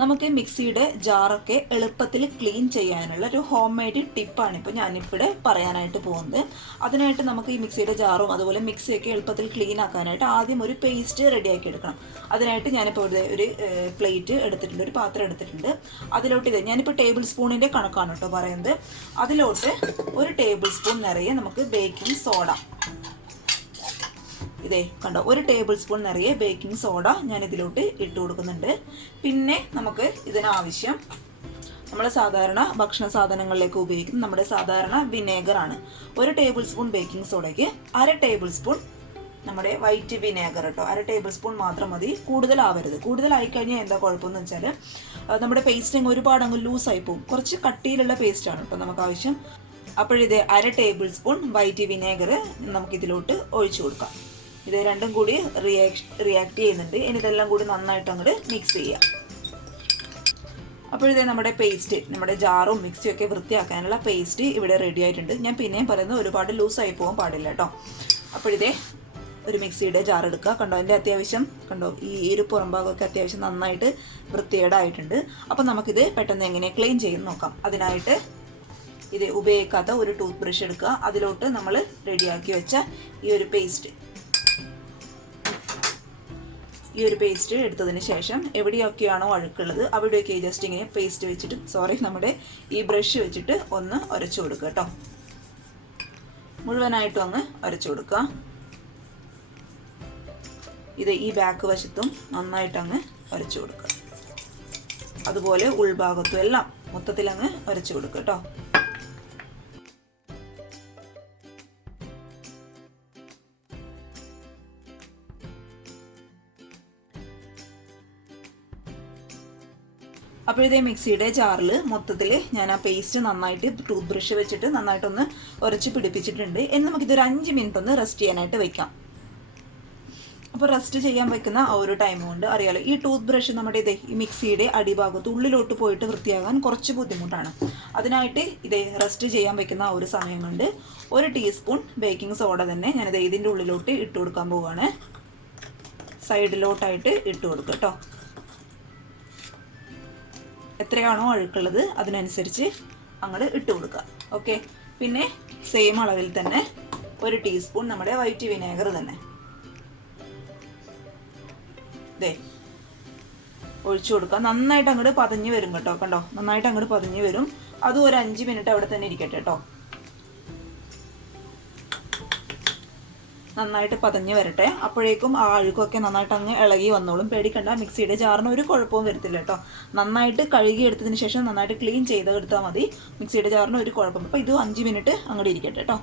നമുക്ക് മിക്സിയുടെ ജാറൊക്കെ എളുപ്പത്തിൽ ക്ലീൻ ചെയ്യാനുള്ള ഒരു ഹോം മെയ്ഡ് ടിപ്പാണ് ഇപ്പോൾ ഞാനിവിടെ പറയാനായിട്ട് പോകുന്നത്. അതിനായിട്ട് നമുക്ക് ഈ മിക്സിയുടെ ജാറും അതുപോലെ മിക്സിയൊക്കെ എളുപ്പത്തിൽ ക്ലീൻ ആക്കാനായിട്ട് ആദ്യം ഒരു പേസ്റ്റ് റെഡിയാക്കി എടുക്കണം. അതിനായിട്ട് ഞാനിപ്പോൾ ഒരു പ്ലേറ്റ് എടുത്തിട്ടുണ്ട്, ഒരു പാത്രം എടുത്തിട്ടുണ്ട്. അതിലോട്ട് ഞാനിപ്പോൾ ടേബിൾ സ്പൂണിൻ്റെ കണക്കാണ് കേട്ടോ പറയുന്നത്. അതിലോട്ട് ഒരു ടേബിൾ സ്പൂൺ നിറയെ നമുക്ക് ബേക്കിംഗ് സോഡ, ഇതേ കണ്ടോ, ഒരു ടേബിൾ സ്പൂൺ നിറയെ ബേക്കിംഗ് സോഡ ഞാൻ ഇതിലോട്ട് ഇട്ട് കൊടുക്കുന്നുണ്ട്. പിന്നെ നമുക്ക് ഇതിനാവശ്യം നമ്മൾ സാധാരണ ഭക്ഷണ സാധനങ്ങളിലേക്ക് ഉപയോഗിക്കുന്ന നമ്മുടെ സാധാരണ വിനേഗറാണ്. ഒരു ടേബിൾ സ്പൂൺ ബേക്കിംഗ് സോഡയ്ക്ക് 1/2 ടേബിൾ സ്പൂൺ നമ്മുടെ വൈറ്റ് വിനേഗർ കേട്ടോ. 1/2 ടേബിൾ സ്പൂൺ മാത്രം മതി, കൂടുതലാവരുത്. കൂടുതലായി കഴിഞ്ഞാൽ എന്താ കുഴപ്പമെന്ന് വെച്ചാൽ നമ്മുടെ പേസ്റ്റിങ് ഒരുപാട് അങ്ങ് ലൂസായി പോകും. കുറച്ച് കട്ടിയിലുള്ള പേസ്റ്റാണ് കേട്ടോ നമുക്ക് ആവശ്യം. അപ്പോഴിത് 1/2 ടേബിൾ സ്പൂൺ വൈറ്റ് വിനേഗർ നമുക്കിതിലോട്ട് ഒഴിച്ചു കൊടുക്കാം. ഇത് രണ്ടും കൂടി റിയാക്ട് ചെയ്യുന്നുണ്ട്. ഇനി ഇതെല്ലാം കൂടി നന്നായിട്ട് അങ്ങോട്ട് മിക്സ് ചെയ്യാം. അപ്പോഴിതേ നമ്മുടെ പേസ്റ്റ്, നമ്മുടെ ജാറും മിക്സിയും ഒക്കെ വൃത്തിയാക്കാനുള്ള പേസ്റ്റ് ഇവിടെ റെഡി ആയിട്ടുണ്ട്. ഞാൻ പിന്നെയും പറയുന്നത് ഒരുപാട് ലൂസായി പോകാൻ പാടില്ല കേട്ടോ. അപ്പോഴിതേ ഒരു മിക്സിയുടെ ജാർ എടുക്കുക. കണ്ടോ, അതിൻ്റെ അത്യാവശ്യം കണ്ടോ, ഈ ഒരു പുറംഭാഗമൊക്കെ അത്യാവശ്യം നന്നായിട്ട് വൃത്തികേടായിട്ടുണ്ട്. അപ്പം നമുക്കിത് പെട്ടെന്ന് എങ്ങനെ ക്ലീൻ ചെയ്ത് നോക്കാം. അതിനായിട്ട് ഇത് ഉപയോഗിക്കാത്ത ഒരു ടൂത്ത് ബ്രഷ് എടുക്കുക. അതിലോട്ട് നമ്മൾ റെഡിയാക്കി വെച്ച ഈ ഒരു പേസ്റ്റ് എടുത്തതിന് ശേഷം എവിടെയൊക്കെയാണോ അഴുക്കുള്ളത് അവിടെയൊക്കെ ജസ്റ്റ് ഇങ്ങനെ പേസ്റ്റ് വെച്ചിട്ട് നമ്മുടെ ഈ ബ്രഷ് വെച്ചിട്ട് ഒന്ന് ഉരച്ചു കൊടുക്കുക കേട്ടോ. മുഴുവനായിട്ടും അങ്ങ് ഉരച്ചു കൊടുക്കുക. ഇത് ഈ ബാക്ക് വശത്തും നന്നായിട്ട് അങ്ങ് ഉരച്ചു കൊടുക്കുക. അതുപോലെ ഉൾഭാഗത്തും എല്ലാം മൊത്തത്തിൽ അങ്ങ് ഉരച്ചു കൊടുക്കുക കേട്ടോ. അപ്പോഴിതേ മിക്സിയുടെ ജാറിൽ മൊത്തത്തിൽ ഞാൻ ആ പേസ്റ്റ് നന്നായിട്ട് ടൂത്ത് ബ്രഷ് വെച്ചിട്ട് നന്നായിട്ടൊന്ന് ഉരച്ച് പിടിപ്പിച്ചിട്ടുണ്ട്. ഇനി നമുക്കിതൊരു 5 മിനിറ്റ് ഒന്ന് റെസ്റ്റ് ചെയ്യാനായിട്ട് വെക്കാം. അപ്പോൾ റെസ്റ്റ് ചെയ്യാൻ വെക്കുന്ന ആ ഒരു ടൈം കൊണ്ട് അറിയാലോ, ഈ ടൂത്ത് ബ്രഷ് നമ്മുടെ ഈ മിക്സിയുടെ അടിഭാഗത്ത് ഉള്ളിലോട്ട് പോയിട്ട് വൃത്തിയാകാൻ കുറച്ച് ബുദ്ധിമുട്ടാണ്. അതിനായിട്ട് റെസ്റ്റ് ചെയ്യാൻ വെക്കുന്ന ആ ഒരു സമയം കൊണ്ട് 1 ടീസ്പൂൺ ബേക്കിംഗ് സോഡ തന്നെ ഞാനിത് ഇതിൻ്റെ ഉള്ളിലോട്ട് ഇട്ട് കൊടുക്കാൻ പോവുകയാണ്. സൈഡിലോട്ടായിട്ട് ഇട്ട് കൊടുക്കുക കേട്ടോ. എത്രയാണോ അഴുക്കുള്ളത് അതിനനുസരിച്ച് അങ്ങോട്ട് ഇട്ട് കൊടുക്കുക. ഓക്കെ. പിന്നെ സെയിം അളവിൽ തന്നെ 1 ടീസ്പൂൺ നമ്മുടെ വൈറ്റ് വിനേഗർ തന്നെ ഒഴിച്ചു കൊടുക്കുക. നന്നായിട്ട് അങ്ങോട്ട് പതഞ്ഞ് വരും കേട്ടോ. കണ്ടോ, നന്നായിട്ട് അങ്ങോട്ട് പതഞ്ഞ് വരും. അതും ഒരു 5 മിനിറ്റ് അവിടെ തന്നെ ഇരിക്കട്ടെ കേട്ടോ. നന്നായിട്ട് പതഞ്ഞ് വരട്ടെ. അപ്പോഴേക്കും ആ അഴുക്കൊക്കെ നന്നായിട്ട് അങ്ങ് ഇളകി വന്നോളും. പേടിക്കണ്ട, മിക്സിയുടെ ജാറിന് ഒരു കുഴപ്പവും വരത്തില്ല കേട്ടോ. നന്നായിട്ട് കഴുകി എടുത്തതിന് ശേഷം നന്നായിട്ട് ക്ലീൻ ചെയ്തെടുത്താൽ മതി. മിക്സിയുടെ ജാറിന് ഒരു കുഴപ്പം. അപ്പോൾ ഇത് 5 മിനിറ്റ് അങ്ങോട്ട് ഇരിക്കട്ടെ കേട്ടോ.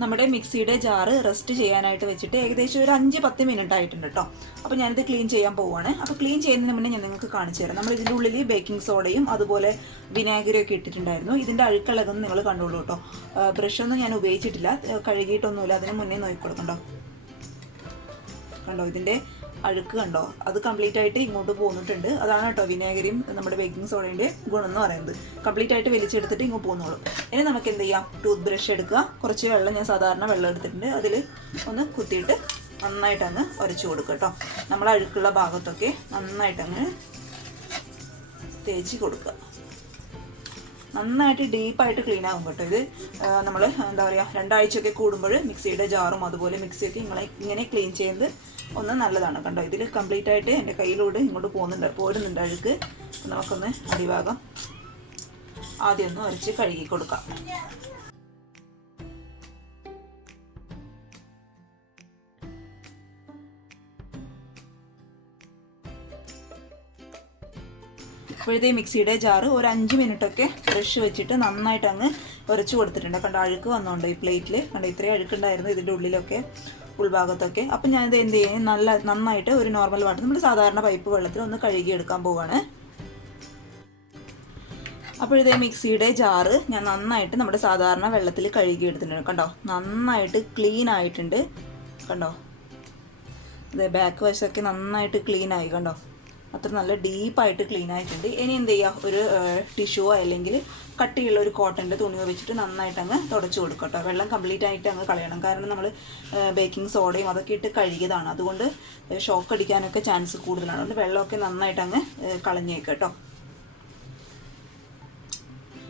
നമ്മുടെ മിക്സിയുടെ ജാറ് റെസ്റ്റ് ചെയ്യാനായിട്ട് വെച്ചിട്ട് ഏകദേശം ഒരു 5-10 മിനിറ്റ് ആയിട്ടുണ്ട് കേട്ടോ. അപ്പോൾ ഞാനിത് ക്ലീൻ ചെയ്യാൻ പോവുകയാണ്. അപ്പോൾ ക്ലീൻ ചെയ്യുന്നതിന് മുന്നേ ഞാൻ നിങ്ങൾക്ക് കാണിച്ചു തരാം. നമ്മൾ ഇതിൻ്റെ ഉള്ളിൽ ബേക്കിംഗ് സോഡയും അതുപോലെ വിനാഗിരിയും ഒക്കെ ഇട്ടിട്ടുണ്ടായിരുന്നു. ഇതിൻ്റെ അഴുക്കളകൊന്ന് നിങ്ങൾ കണ്ടോളൂ കേട്ടോ. ബ്രഷൊന്നും ഞാൻ ഉപയോഗിച്ചിട്ടില്ല, കഴുകിയിട്ടൊന്നുമില്ല. അതിന് മുന്നേ നോക്കിക്കൊടുക്കണ്ടോ. കണ്ടോ, ഇതിൻ്റെ അഴുക്ക് കണ്ടോ, അത് കംപ്ലീറ്റ് ആയിട്ട് ഇങ്ങോട്ട് പോന്നിട്ടുണ്ട്. അതാണ് കേട്ടോ വിനാഗിരിയും നമ്മുടെ ബേക്കിംഗ് സോഡയുടെ ഗുണം എന്ന് പറയുന്നത്. കംപ്ലീറ്റ് ആയിട്ട് വലിച്ചെടുത്തിട്ട് ഇങ്ങോട്ട് പോകുന്നുള്ളൂ. ഇനി നമുക്ക് എന്ത് ചെയ്യാം, ടൂത്ത് ബ്രഷ് എടുക്കുക. കുറച്ച് വെള്ളം, ഞാൻ സാധാരണ വെള്ളം എടുത്തിട്ടുണ്ട്, അതിൽ ഒന്ന് കുത്തിയിട്ട് നന്നായിട്ട് അങ്ങ് ഉരച്ചു കൊടുക്കുക കേട്ടോ. നമ്മൾ അഴുക്കുള്ള ഭാഗത്തൊക്കെ നന്നായിട്ട് അങ്ങ് തേച്ച് കൊടുക്കുക. നന്നായിട്ട് ഡീപ്പായിട്ട് ക്ലീൻ ആകും കേട്ടോ. ഇത് നമ്മൾ എന്താ പറയുക, 2 ആഴ്ചയൊക്കെ കൂടുമ്പോൾ മിക്സിയുടെ ജാറും അതുപോലെ മിക്സിയൊക്കെ ഇങ്ങനെ ക്ലീൻ ചെയ്യുന്നത് ഒന്ന് നല്ലതാണ്. കണ്ടോ, ഇതിൽ കംപ്ലീറ്റ് ആയിട്ട് എൻ്റെ കയ്യിലൂടെ ഇങ്ങോട്ട് പോരുന്നുണ്ട് അഴുക്ക്. നമുക്കൊന്ന് അടിഭാഗം ആദ്യം ഒന്ന് ഉരച്ച് കഴുകി കൊടുക്കാം. ഇപ്പോഴത്തെ മിക്സിയുടെ ജാറ് ഒരു 5 മിനിറ്റൊക്കെ ബ്രഷ് വെച്ചിട്ട് നന്നായിട്ട് അങ്ങ് ഉരച്ച് കൊടുത്തിട്ടുണ്ട്. കണ്ടോ, അഴുക്ക് വന്നുകൊണ്ട് ഈ പ്ലേറ്റിൽ കണ്ടോ, ഇത്രയും അഴുക്കുണ്ടായിരുന്നു ഇതിൻ്റെ ഉള്ളിലൊക്കെ, ഉൾഭാഗത്തൊക്കെ. അപ്പം ഞാനിത് എന്ത് ചെയ്യും, നന്നായിട്ട് ഒരു നോർമൽ വാട്ടർ, നമ്മൾ സാധാരണ പൈപ്പ് വെള്ളത്തിൽ ഒന്ന് കഴുകിയെടുക്കാൻ പോവുകയാണ്. അപ്പോഴത്തെ മിക്സിയുടെ ജാറ് ഞാൻ നന്നായിട്ട് നമ്മുടെ സാധാരണ വെള്ളത്തിൽ കഴുകിയെടുത്തിട്ടുണ്ട്. കണ്ടോ, നന്നായിട്ട് ക്ലീൻ ആയിട്ടുണ്ട്. കണ്ടോ, ഇത് ബാക്ക് വശമൊക്കെ നന്നായിട്ട് ക്ലീൻ ആയി. കണ്ടോ, അത്ര നല്ല ഡീപ്പായിട്ട് ക്ലീൻ ആയിട്ടുണ്ട്. ഇനി എന്ത് ചെയ്യുക, ഒരു ടിഷ്യൂവോ അല്ലെങ്കിൽ കട്ടിയുള്ള ഒരു കോട്ടൻ്റെ തുണിയോ വെച്ചിട്ട് നന്നായിട്ട് അങ്ങ് തുടച്ചു കൊടുക്കുക കേട്ടോ. വെള്ളം കംപ്ലീറ്റ് ആയിട്ട് അങ്ങ് കളയണം. കാരണം നമ്മൾ ബേക്കിംഗ് സോഡയും അതൊക്കെ ഇട്ട് കഴുകിയതാണ്, അതുകൊണ്ട് ഷോക്ക് അടിക്കാനൊക്കെ ചാൻസ് കൂടുതലാണ്. അതുകൊണ്ട് വെള്ളമൊക്കെ നന്നായിട്ട് അങ്ങ് കളഞ്ഞേക്കുക കേട്ടോ.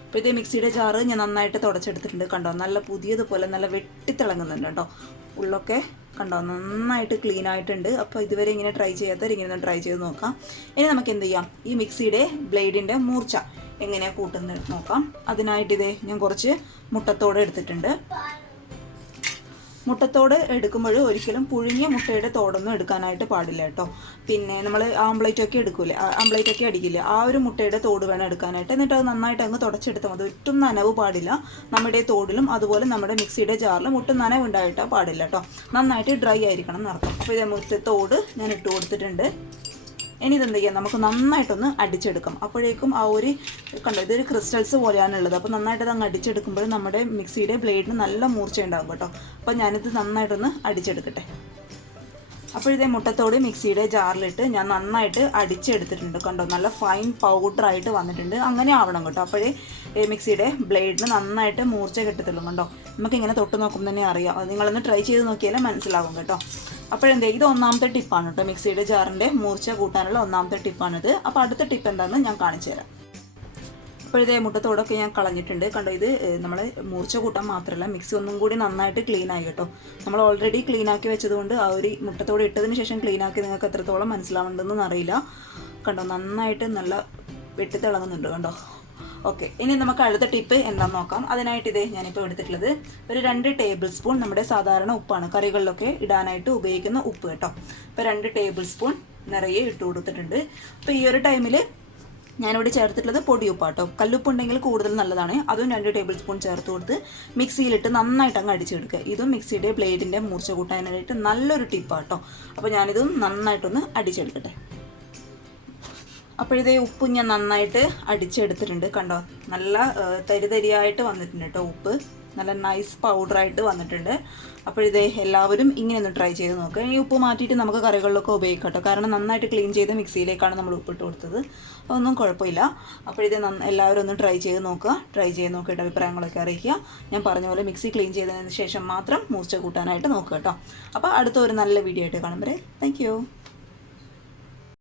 അപ്പോൾ ഇതേ മിക്സിയുടെ ജാറ് ഞാൻ നന്നായിട്ട് തുടച്ചെടുത്തിട്ടുണ്ട്. കണ്ടോ, നല്ല പുതിയതുപോലെ നല്ല വെട്ടിത്തിളങ്ങുന്നുണ്ട് കേട്ടോ. ഉള്ളൊക്കെ കണ്ടോ നന്നായിട്ട് ക്ലീൻ ആയിട്ടുണ്ട്. അപ്പോൾ ഇതുവരെ ഇങ്ങനെ ട്രൈ ചെയ്യാത്തവർ ഇങ്ങനെ ഒന്ന് ട്രൈ ചെയ്ത് നോക്കാം. ഇനി നമുക്ക് എന്ത് ചെയ്യാം, ഈ മിക്സിയുടെ ബ്ലേഡിൻ്റെ മൂർച്ച എങ്ങനെയാണ് കൂട്ടുന്നത് നോക്കാം. അതിനായിട്ട് ഇതേ ഞാൻ കുറച്ച് മുട്ടത്തോട് എടുത്തിട്ടുണ്ട്. മുട്ടത്തോട് എടുക്കുമ്പോൾ ഒരിക്കലും പുഴുങ്ങിയ മുട്ടയുടെ തോടൊന്നും എടുക്കാനായിട്ട് പാടില്ല കേട്ടോ. പിന്നെ നമ്മൾ ആംപ്ലേറ്റൊക്കെ എടുക്കൂലേ, ആംപ്ലേറ്റൊക്കെ അടിക്കില്ലേ, ആ ഒരു മുട്ടയുടെ തോട് വേണം എടുക്കാനായിട്ട്. എന്നിട്ട് അത് നന്നായിട്ട് അങ്ങ് തുടച്ചെടുത്താൽ മതി. ഒട്ടും നനവ് പാടില്ല നമ്മുടെ തോടിലും, അതുപോലെ നമ്മുടെ മിക്സിയുടെ ജാറിലും ഒട്ടും നനവ് ഉണ്ടായിട്ടാൽ പാടില്ല കേട്ടോ. നന്നായിട്ട് ഡ്രൈ ആയിരിക്കണം എന്നർത്ഥം. അപ്പോൾ ഇത് മുട്ടത്തോട് ഞാൻ ഇട്ട് കൊടുത്തിട്ടുണ്ട്. ഇനി ഇതെന്ത് ചെയ്യാം, നമുക്ക് നന്നായിട്ടൊന്ന് അടിച്ചെടുക്കാം. അപ്പോഴേക്കും ആ ഒരു കണ്ടോ, ഇതൊരു ക്രിസ്റ്റൽസ് പോലെയാണുള്ളത്. അപ്പോൾ നന്നായിട്ട് അത് അങ്ങ് അടിച്ചെടുക്കുമ്പോൾ നമ്മുടെ മിക്സിയുടെ ബ്ലേഡിന് നല്ല മൂർച്ച ഉണ്ടാകും കേട്ടോ. അപ്പോൾ ഞാനിത് നന്നായിട്ടൊന്ന് അടിച്ചെടുക്കട്ടെ. അപ്പോൾ ഇതേ മുട്ടത്തോട് മിക്സിയുടെ ജാറിലിട്ട് ഞാൻ നന്നായിട്ട് അടിച്ചെടുത്തിട്ടുണ്ട്. കണ്ടോ, നല്ല ഫൈൻ പൗഡറായിട്ട് വന്നിട്ടുണ്ട്. അങ്ങനെ ആവണം കേട്ടോ. അപ്പോഴേ മിക്സിയുടെ ബ്ലേഡിന് നന്നായിട്ട് മൂർച്ച കിട്ടത്തുള്ളൂ. കണ്ടോ, നമുക്കിങ്ങനെ തൊട്ട് നോക്കുമ്പോൾ തന്നെ അറിയാം. നിങ്ങളൊന്ന് ട്രൈ ചെയ്ത് നോക്കിയാലേ മനസ്സിലാവും കേട്ടോ. അപ്പോഴെന്തേ, ഇത് ഒന്നാമത്തെ ടിപ്പാണ് കേട്ടോ, മിക്സിയുടെ ജാറിൻ്റെ മൂർച്ച കൂട്ടാനുള്ള ഒന്നാമത്തെ ടിപ്പാണിത്. അപ്പോൾ അടുത്ത ടിപ്പ് എന്താണെന്ന് ഞാൻ കാണിച്ചു തരാം. അപ്പോഴത്തെ മുട്ടത്തോടൊക്കെ ഞാൻ കളഞ്ഞിട്ടുണ്ട്. കണ്ടോ, ഇത് നമ്മൾ മൂർച്ച കൂട്ടാൻ മാത്രമല്ല, മിക്സി ഒന്നും കൂടി നന്നായിട്ട് ക്ലീൻ ആയി കേട്ടോ. നമ്മൾ ഓൾറെഡി ക്ലീൻ ആക്കി വെച്ചതുകൊണ്ട് ആ ഒരു മുട്ടത്തോട് ഇട്ടതിന് ശേഷം ക്ലീൻ ആക്കി നിങ്ങൾക്ക് എത്രത്തോളം മനസ്സിലാവുന്നുണ്ടെന്ന് അറിയില്ല. കണ്ടോ, നന്നായിട്ട് നല്ല വെട്ടിത്തിളങ്ങുന്നുണ്ട് കണ്ടോ. ഓക്കെ, ഇനി നമുക്ക് അടുത്ത ടിപ്പ് എന്താണെന്ന് നോക്കാം. അതിനായിട്ട് ഇതേ ഞാനിപ്പോൾ എടുത്തിട്ടുള്ളത് ഒരു 2 ടേബിൾ സ്പൂൺ നമ്മുടെ സാധാരണ ഉപ്പാണ്, കറികളിലൊക്കെ ഇടാനായിട്ട് ഉപയോഗിക്കുന്ന ഉപ്പ് കേട്ടോ. ഇപ്പോൾ 2 ടേബിൾ സ്പൂൺ നിറയെ ഇട്ട് കൊടുത്തിട്ടുണ്ട്. അപ്പോൾ ഈ ഒരു ടൈമിൽ ഞാനിവിടെ ചേർത്തിട്ടുള്ളത് പൊടിയുപ്പാട്ടോ. കല്ലുപ്പ് ഉണ്ടെങ്കിൽ കൂടുതൽ നല്ലതാണ്. അതും 2 ടേബിൾ സ്പൂൺ ചേർത്ത് കൊടുത്ത് മിക്സിയിലിട്ട് നന്നായിട്ട് അങ്ങ് അടിച്ചെടുക്കുക. ഇതും മിക്സിയുടെ ബ്ലേഡിൻ്റെ മൂർച്ച കൂട്ടാനായിട്ട് നല്ലൊരു ടിപ്പാട്ടോ. അപ്പോൾ ഞാനിതും നന്നായിട്ടൊന്ന് അടിച്ചെടുക്കട്ടെ. അപ്പോഴത്തേ ഉപ്പ് ഞാൻ നന്നായിട്ട് അടിച്ചെടുത്തിട്ടുണ്ട്. കണ്ടോ, നല്ല തരിതരിയായിട്ട് വന്നിട്ടുണ്ട് കേട്ടോ. ഉപ്പ് നല്ല നൈസ് പൗഡറായിട്ട് വന്നിട്ടുണ്ട്. അപ്പോഴിതേ എല്ലാവരും ഇങ്ങനെ ഒന്ന് ട്രൈ ചെയ്ത് നോക്കുക. ഈ ഉപ്പ് മാറ്റിയിട്ട് നമുക്ക് കറികളിലൊക്കെ ഉപയോഗിക്കാം കേട്ടോ. കാരണം നന്നായിട്ട് ക്ലീൻ ചെയ്ത് മിക്സിയിലേക്കാണ് നമ്മൾ ഉപ്പിട്ട് കൊടുത്തത്. അതൊന്നും കുഴപ്പമില്ല. അപ്പോഴിത് എല്ലാവരും ഒന്ന് ട്രൈ ചെയ്ത് നോക്കുക. ട്രൈ ചെയ്ത് നോക്കിയിട്ട് അഭിപ്രായങ്ങളൊക്കെ അറിയിക്കുക. ഞാൻ പറഞ്ഞ പോലെ മിക്സി ക്ലീൻ ചെയ്തതിന് ശേഷം മാത്രം മൂർച്ച കൂട്ടാനായിട്ട് നോക്കുക കേട്ടോ. അപ്പോൾ അടുത്ത ഒരു നല്ല വീഡിയോ ആയിട്ട് കാണും വരെ താങ്ക് യു.